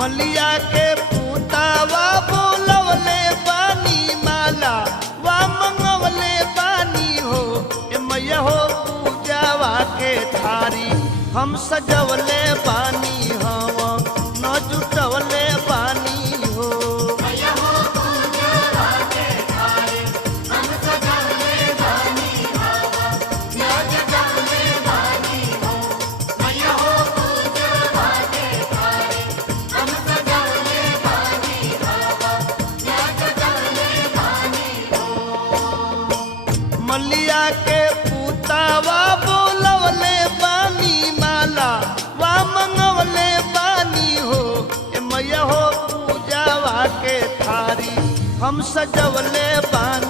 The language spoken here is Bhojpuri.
मलिया के पूतावा बोलवले बानी माला वा मंगवले बानी हो ए मैया हो पूजावा के थारी हम सजवले बानी हवा न जुटवले बानी हो मलिया के पूतावा बोलवले बानी माला वा मंगवले बानी हो ए मैया हो पूजावा के थारी हम सजवले बानी